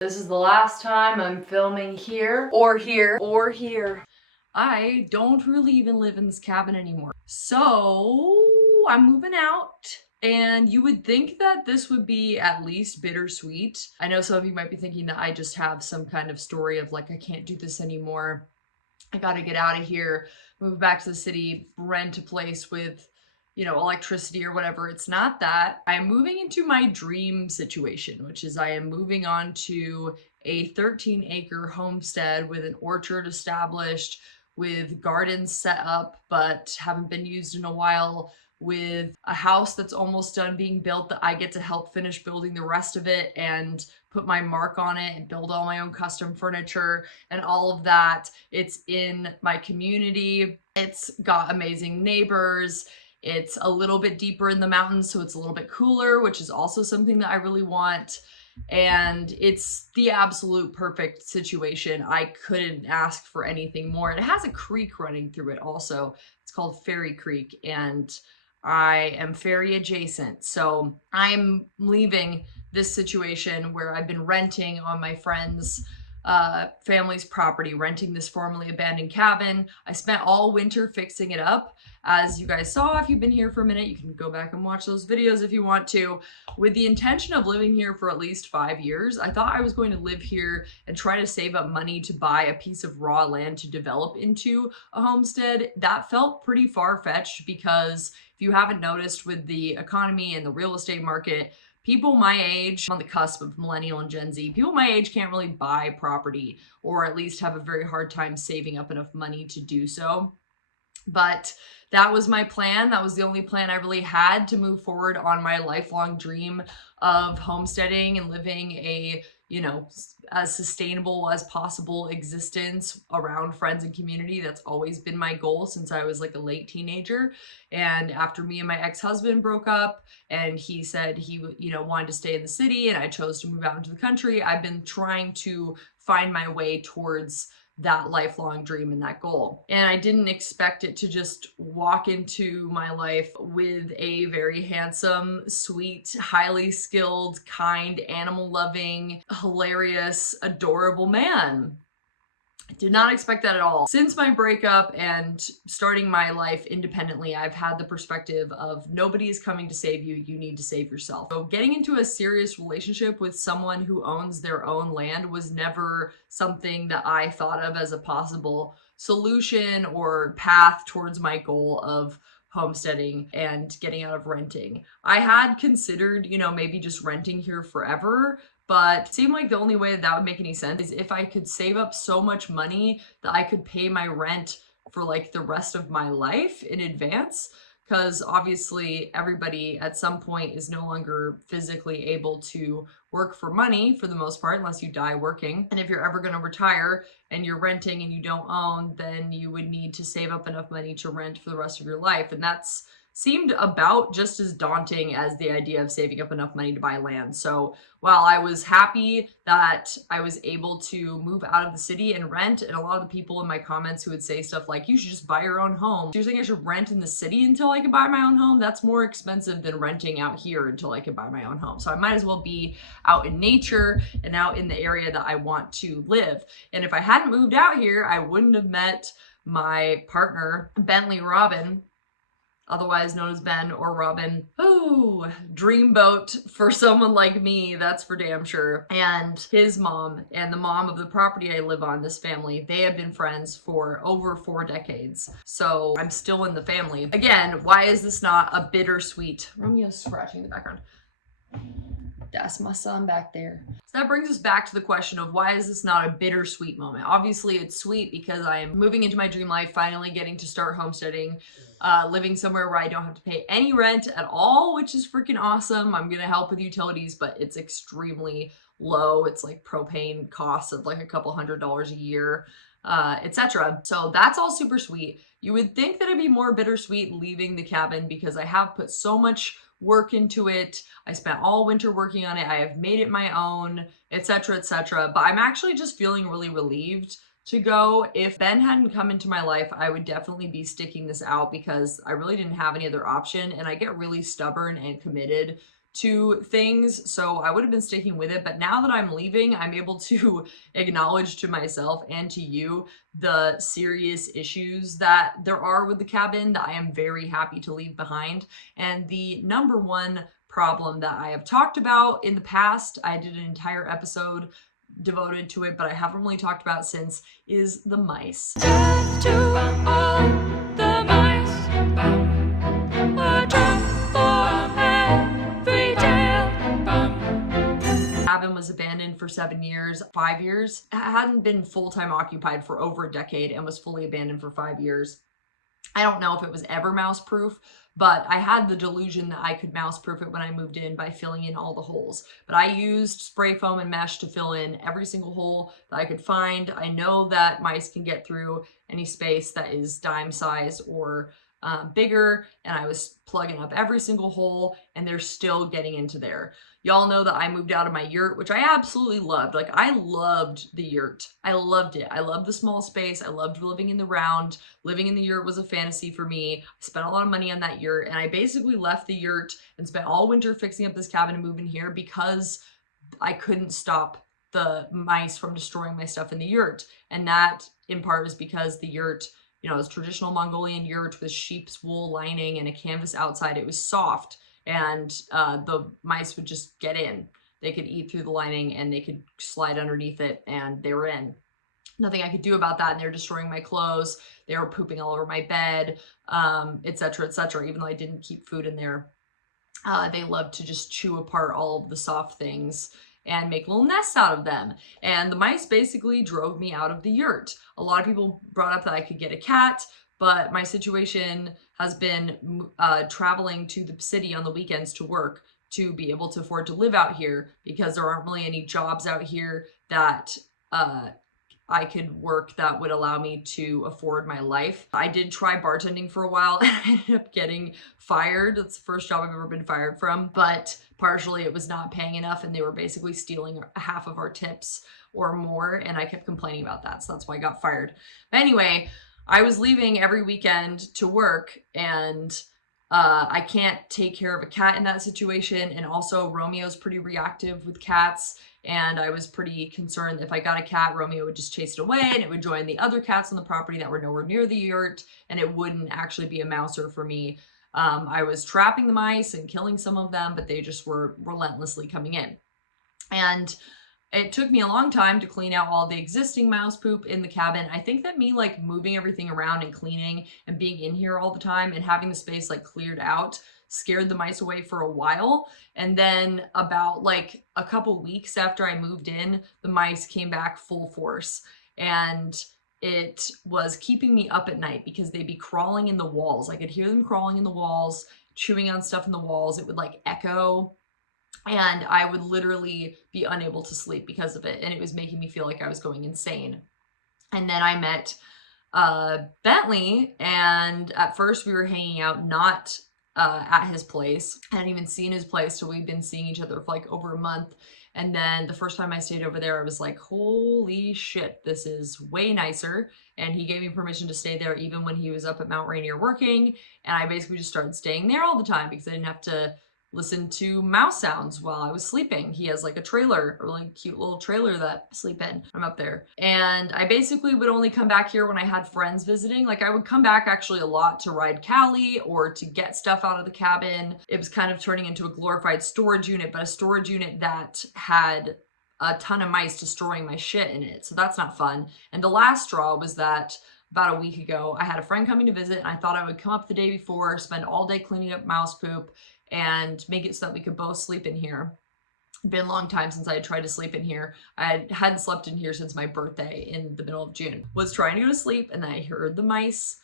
This is the last time I'm filming here, or here, or here. I don't really even live in this cabin anymore. So I'm moving out. And you would think that this would be at least bittersweet. I know some of you might be thinking that I just have some kind of story of like, I can't do this anymore. I gotta get out of here, move back to the city, rent a place with, electricity or whatever. It's not that. I'm moving into my dream situation, which is I am moving on to a 13-acre homestead with an orchard established, with gardens set up but haven't been used in a while, with a house that's almost done being built that I get to help finish building the rest of it and put my mark on it and build all my own custom furniture and all of that. It's in my community. It's got amazing neighbors. It's a little bit deeper in the mountains, so it's a little bit cooler, which is also something that I really want. And it's the absolute perfect situation. I couldn't ask for anything more. It has a creek running through it also. It's called Fairy Creek, and I am ferry adjacent. So I'm leaving this situation where I've been renting on my friend's family's property, renting this formerly abandoned cabin. I spent all winter fixing it up. As you guys saw, if you've been here for a minute, you can go back and watch those videos if you want to, with the intention of living here for at least 5 years. I thought I was going to live here and try to save up money to buy a piece of raw land to develop into a homestead. That felt pretty far-fetched because if you haven't noticed, with the economy and the real estate market, people my age, on the cusp of millennial and Gen Z, people my age can't really buy property, or at least have a very hard time saving up enough money to do so. But that was my plan. That was the only plan I really had to move forward on my lifelong dream of homesteading and living a, as sustainable as possible existence around friends and community. That's always been my goal since I was like a late teenager. And after me and my ex-husband broke up and he said he, wanted to stay in the city and I chose to move out into the country, I've been trying to find my way towards that lifelong dream and that goal. And I didn't expect it to just walk into my life with a very handsome, sweet, highly skilled, kind, animal-loving, hilarious, adorable man. I did not expect that at all. Since my breakup and starting my life independently, I've had the perspective of nobody is coming to save you, you need to save yourself. So getting into a serious relationship with someone who owns their own land was never something that I thought of as a possible solution or path towards my goal of homesteading and getting out of renting. I had considered, maybe just renting here forever, but it seemed like the only way that would make any sense is if I could save up so much money that I could pay my rent for like the rest of my life in advance. Because obviously everybody at some point is no longer physically able to work for money for the most part, unless you die working. And if you're ever going to retire and you're renting and you don't own, then you would need to save up enough money to rent for the rest of your life. And that's seemed about just as daunting as the idea of saving up enough money to buy land. So while I was happy that I was able to move out of the city and rent, and a lot of the people in my comments who would say stuff like, you should just buy your own home. You're saying I should rent in the city until I can buy my own home? That's more expensive than renting out here until I can buy my own home. So I might as well be out in nature and out in the area that I want to live. And if I hadn't moved out here, I wouldn't have met my partner, Bentley Robin, otherwise known as Ben or Robin. Ooh, dreamboat for someone like me, that's for damn sure. And his mom and the mom of the property I live on, this family, they have been friends for over 4 decades. So I'm still in the family. Again, why is this not a bittersweet? Romeo's scratching in the background. That's my son back there. So that brings us back to the question of why is this not a bittersweet moment? Obviously it's sweet because I'm moving into my dream life, finally getting to start homesteading, living somewhere where I don't have to pay any rent at all, which is freaking awesome. I'm gonna help with utilities, but it's extremely low. It's like propane costs of like a couple $100s a year, etc. So that's all super sweet. You would think that it'd be more bittersweet leaving the cabin because I have put so much work into it. I spent all winter working on it. I have made it my own, etc., etc. But I'm actually just feeling really relieved to go. If Ben hadn't come into my life, I would definitely be sticking this out because I really didn't have any other option, and I get really stubborn and committed to things, so I would have been sticking with it. But now that I'm leaving, I'm able to acknowledge to myself and to you the serious issues that there are with the cabin that I am very happy to leave behind. And the number one problem that I have talked about in the past, I did an entire episode devoted to it, but I haven't really talked about it since, is the mice. Death to all the mice. A drum for every tale. The cabin was abandoned for 7 years, 5 years. It hadn't been full-time occupied for over a decade and was fully abandoned for 5 years. I don't know if it was ever mouse proof, but I had the delusion that I could mouse proof it when I moved in by filling in all the holes. But I used spray foam and mesh to fill in every single hole that I could find. I know that mice can get through any space that is dime size or bigger, and I was plugging up every single hole, and they're still getting into there. Y'all know that I moved out of my yurt, which I absolutely loved. Like, I loved the yurt. I loved it. I loved the small space. I loved living in the round. Living in the yurt was a fantasy for me. I spent a lot of money on that yurt, and I basically left the yurt and spent all winter fixing up this cabin and moving here because I couldn't stop the mice from destroying my stuff in the yurt. And that, in part, is because the yurt, you know, it's traditional Mongolian yurt with sheep's wool lining and a canvas outside. It was soft, and the mice would just get in. They could eat through the lining and they could slide underneath it, and they were in. Nothing I could do about that, and they were destroying my clothes. They were pooping all over my bed, etc., etc. Even though I didn't keep food in there, they loved to just chew apart all of the soft things and make little nests out of them. And the mice basically drove me out of the yurt. A lot of people brought up that I could get a cat, but my situation has been traveling to the city on the weekends to work to be able to afford to live out here, because there aren't really any jobs out here that I could work that would allow me to afford my life. I did try bartending for a while and I ended up getting fired. That's the first job I've ever been fired from, but partially it was not paying enough, and they were basically stealing half of our tips or more, and I kept complaining about that, so that's why I got fired. But anyway, I was leaving every weekend to work, and I can't take care of a cat in that situation. And also Romeo's pretty reactive with cats, and I was pretty concerned that if I got a cat, Romeo would just chase it away and it would join the other cats on the property that were nowhere near the yurt, and it wouldn't actually be a mouser for me. I was trapping the mice and killing some of them, but they just were relentlessly coming in. And it took me a long time to clean out all the existing mouse poop in the cabin. I think that me like moving everything around and cleaning and being in here all the time and having the space like cleared out scared the mice away for a while. And then about like a couple weeks after I moved in, the mice came back full force, and it was keeping me up at night because they'd be crawling in the walls. I could hear them crawling in the walls, chewing on stuff in the walls. It would like echo, and I would literally be unable to sleep because of it, and it was making me feel like I was going insane. And then I met Bentley, and at first we were hanging out not at his place. I hadn't even seen his place, so we'd been seeing each other for like over a month. And then the first time I stayed over there, I was like, holy shit, this is way nicer. And he gave me permission to stay there even when he was up at Mount Rainier working. And I basically just started staying there all the time because I didn't have to listen to mouse sounds while I was sleeping. He has like a trailer, a really cute little trailer that I sleep in. I'm up there. And I basically would only come back here when I had friends visiting. Like I would come back actually a lot to ride Callie or to get stuff out of the cabin. It was kind of turning into a glorified storage unit, but a storage unit that had a ton of mice destroying my shit in it. So that's not fun. And the last straw was that about a week ago, I had a friend coming to visit, and I thought I would come up the day before, spend all day cleaning up mouse poop, and make it so that we could both sleep in here. It'd been a long time since I had tried to sleep in here. I hadn't slept in here since my birthday in the middle of June. Was trying to go to sleep, and then I heard the mice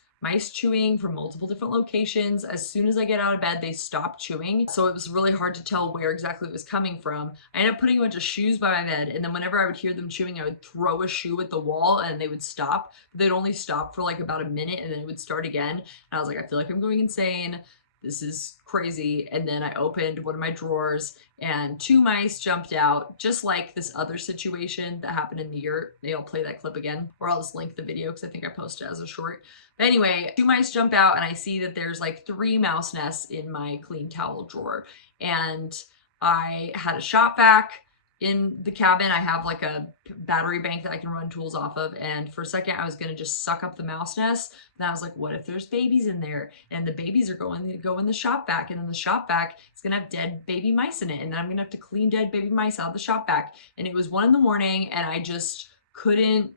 chewing from multiple different locations. As soon as I get out of bed, they stop chewing. So it was really hard to tell where exactly it was coming from. I ended up putting a bunch of shoes by my bed, and then whenever I would hear them chewing, I would throw a shoe at the wall and they would stop. But they'd only stop for like about a minute, and then it would start again. And I was like, I feel like I'm going insane. This is crazy. And then I opened one of my drawers and 2 mice jumped out, just like this other situation that happened in the yurt. Maybe I'll play that clip again, or I'll just link the video because I think I posted it as a short. But anyway, 2 mice jump out, and I see that there's like 3 mouse nests in my clean towel drawer. And I had a shop vac in the cabin. I have like a battery bank that I can run tools off of. And for a second, I was going to just suck up the mouse nest. And I was like, what if there's babies in there? And the babies are going to go in the shop vac. And then the shop vac is going to have dead baby mice in it. And then I'm going to have to clean dead baby mice out of the shop vac. And it was 1 a.m. and I just couldn't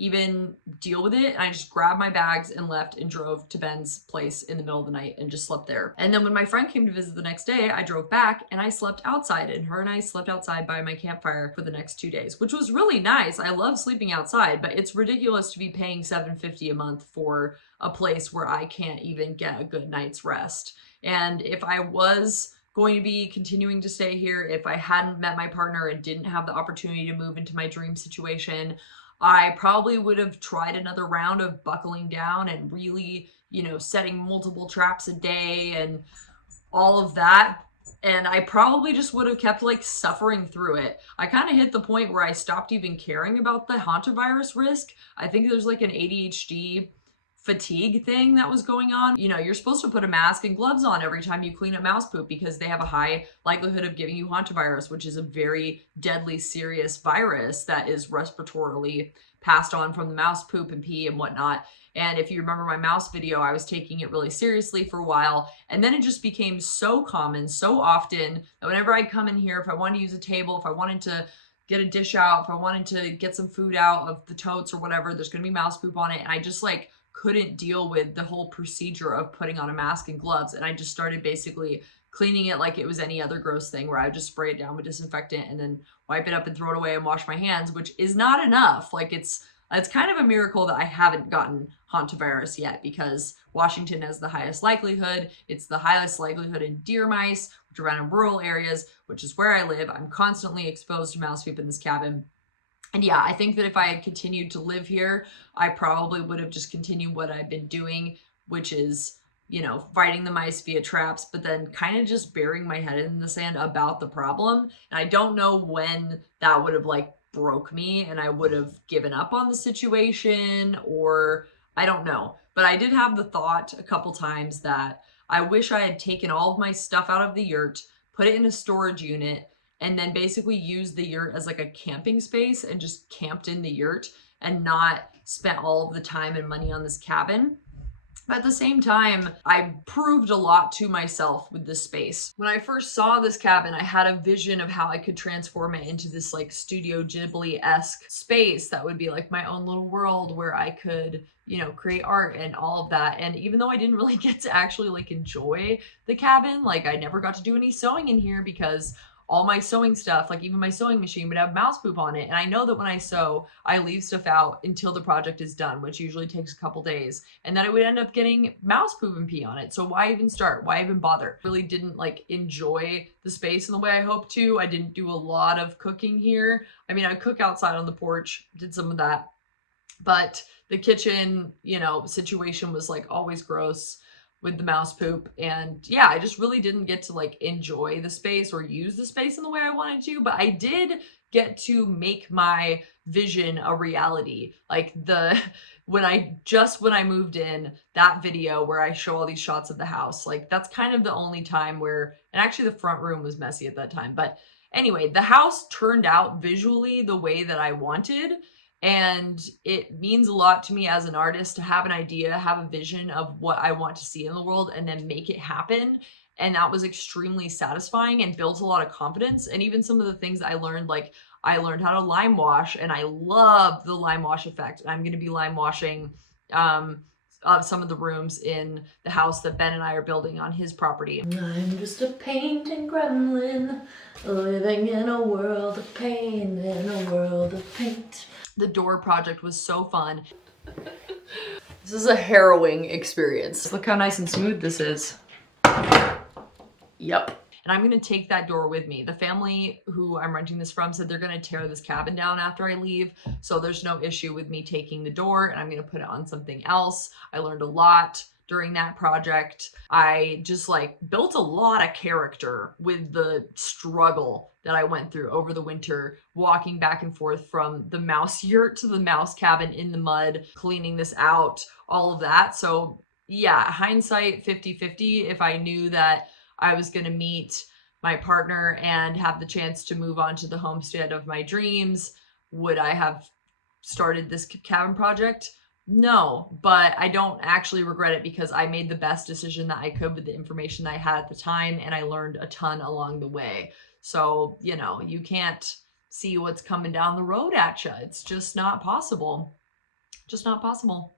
even deal with it. And I just grabbed my bags and left and drove to Ben's place in the middle of the night and just slept there. And then when my friend came to visit the next day, I drove back and I slept outside, and her and I slept outside by my campfire for the next 2 days, which was really nice. I love sleeping outside, but it's ridiculous to be paying $750 a month for a place where I can't even get a good night's rest. And if I was going to be continuing to stay here, if I hadn't met my partner and didn't have the opportunity to move into my dream situation, I probably would have tried another round of buckling down and really, setting multiple traps a day and all of that. And I probably just would have kept like suffering through it. I kind of hit the point where I stopped even caring about the hantavirus risk. I think there's like an ADHD fatigue thing that was going on. You're supposed to put a mask and gloves on every time you clean up mouse poop because they have a high likelihood of giving you hantavirus, which is a very deadly, serious virus that is respiratorily passed on from the mouse poop and pee and whatnot. And if you remember my mouse video, I was taking it really seriously for a while. And then it just became so common, so often, that whenever I'd come in here, if I wanted to use a table, if I wanted to get a dish out, if I wanted to get some food out of the totes or whatever, there's going to be mouse poop on it. And I just couldn't deal with the whole procedure of putting on a mask and gloves. And I just started basically cleaning it like it was any other gross thing, where I would just spray it down with disinfectant and then wipe it up and throw it away and wash my hands, which is not enough. It's kind of a miracle that I haven't gotten hantavirus yet, because Washington has the highest likelihood. It's the highest likelihood in deer mice, which are around in rural areas, which is where I live. I'm constantly exposed to mouse poop in this cabin. And yeah, I think that if I had continued to live here, I probably would have just continued what I've been doing, which is, fighting the mice via traps, but then kind of just burying my head in the sand about the problem. And I don't know when that would have broke me and I would have given up on the situation, or I don't know. But I did have the thought a couple times that I wish I had taken all of my stuff out of the yurt, put it in a storage unit, and then basically used the yurt as like a camping space and just camped in the yurt and not spent all of the time and money on this cabin. But at the same time, I proved a lot to myself with this space. When I first saw this cabin, I had a vision of how I could transform it into this Studio Ghibli-esque space that would be like my own little world where I could, create art and all of that. And even though I didn't really get to actually enjoy the cabin, I never got to do any sewing in here because all my sewing stuff, even my sewing machine, would have mouse poop on it. And I know that when I sew, I leave stuff out until the project is done, which usually takes a couple days, and that it would end up getting mouse poop and pee on it. So why even start? Why even bother? Really didn't enjoy the space in the way I hoped to. I didn't do a lot of cooking here. I mean, I cook outside on the porch, did some of that, but the kitchen, situation was always gross with the mouse poop. And yeah, I just really didn't get to enjoy the space or use the space in the way I wanted to, but I did get to make my vision a reality. When I moved in, that video where I show all these shots of the house, that's kind of the only time where, and actually the front room was messy at that time, but anyway, the house turned out visually the way that I wanted. And it means a lot to me as an artist to have an idea, have a vision of what I want to see in the world, and then make it happen. And that was extremely satisfying and built a lot of confidence. And even some of the things I learned, I learned how to lime wash, and I love the lime wash effect. I'm going to be lime washing some of the rooms in the house that Ben and I are building on his property. I'm just a painting gremlin, living in a world of pain, in a world of paint. The door project was so fun. This is a harrowing experience. Look how nice and smooth this is. Yep. And I'm going to take that door with me. The family who I'm renting this from said they're going to tear this cabin down after I leave. So there's no issue with me taking the door, and I'm going to put it on something else. I learned a lot during that project. I just built a lot of character with the struggle that I went through over the winter, walking back and forth from the mouse yurt to the mouse cabin in the mud, cleaning this out, all of that. So yeah, hindsight 50-50. If I knew that I was going to meet my partner and have the chance to move on to the homestead of my dreams, would I have started this cabin project? No, but I don't actually regret it because I made the best decision that I could with the information that I had at the time, and I learned a ton along the way. So, you know, you can't see what's coming down the road at you. It's just not possible. Just not possible.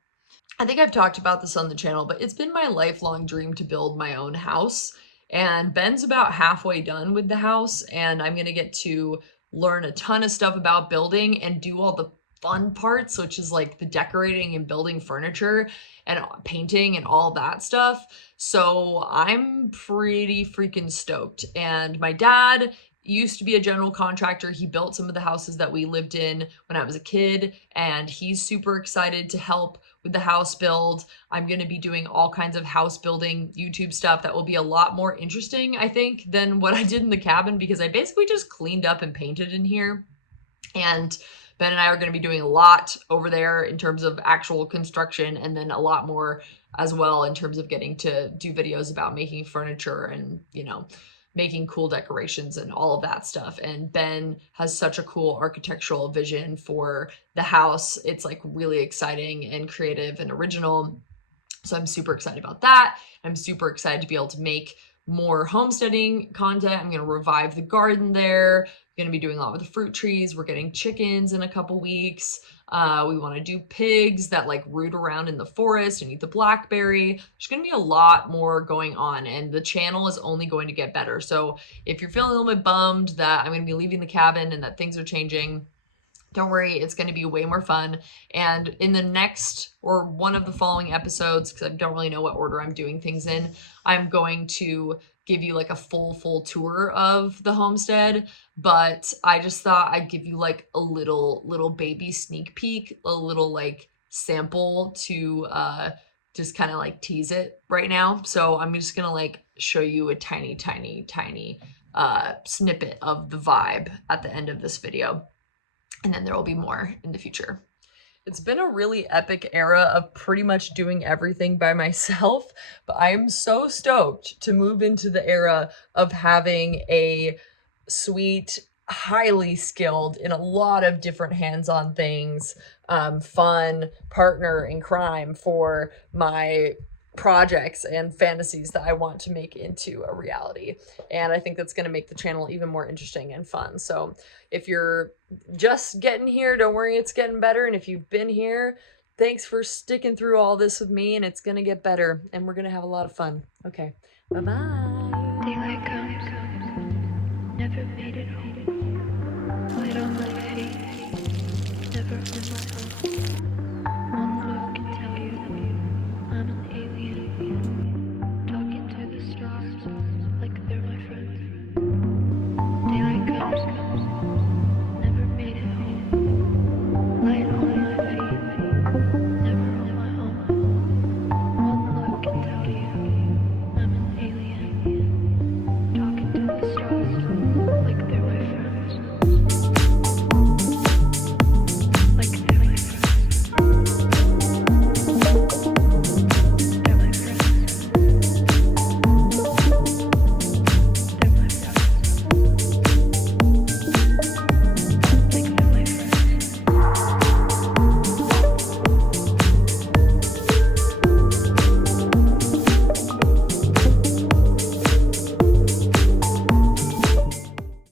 I think I've talked about this on the channel, but it's been my lifelong dream to build my own house. And Ben's about halfway done with the house, and I'm going to get to learn a ton of stuff about building and do all the fun parts, which is like the decorating and building furniture and painting and all that stuff. So I'm pretty freaking stoked. And my dad used to be a general contractor. He built some of the houses that we lived in when I was a kid, and he's super excited to help with the house build. I'm going to be doing all kinds of house building YouTube stuff that will be a lot more interesting, I think, than what I did in the cabin, because I basically just cleaned up and painted in here. And Ben and I are going to be doing a lot over there in terms of actual construction, and then a lot more as well in terms of getting to do videos about making furniture and, you know, making cool decorations and all of that stuff. And Ben has such a cool architectural vision for the house. It's like really exciting and creative and original. So I'm super excited about that. I'm super excited to be able to make more homesteading content. I'm going to revive the garden there. I'm going to be doing a lot with the fruit trees. We're getting chickens in a couple weeks. We want to do pigs that like root around in the forest and eat the blackberry. There's going to be a lot more going on, and the channel is only going to get better. So if you're feeling a little bit bummed that I'm going to be leaving the cabin and that things are changing, don't worry, it's going to be way more fun. And in the next or one of the following episodes, because I don't really know what order I'm doing things in, I'm going to give you like a full tour of the homestead. But I just thought I'd give you like a little baby sneak peek, a little like sample to just kind of like tease it right now. So I'm just going to like show you a tiny snippet of the vibe at the end of this video. And then there will be more in the future. It's been a really epic era of pretty much doing everything by myself, but I am so stoked to move into the era of having a sweet, highly skilled in a lot of different hands-on things, fun partner in crime for my projects and fantasies that I want to make into a reality. And I think that's going to make the channel even more interesting and fun. So if you're just getting here, don't worry, it's getting better. And if you've been here, thanks for sticking through all this with me, and it's going to get better and we're going to have a lot of fun. Okay, bye-bye. Daylight comes, never made it home. Light on my feet, never on my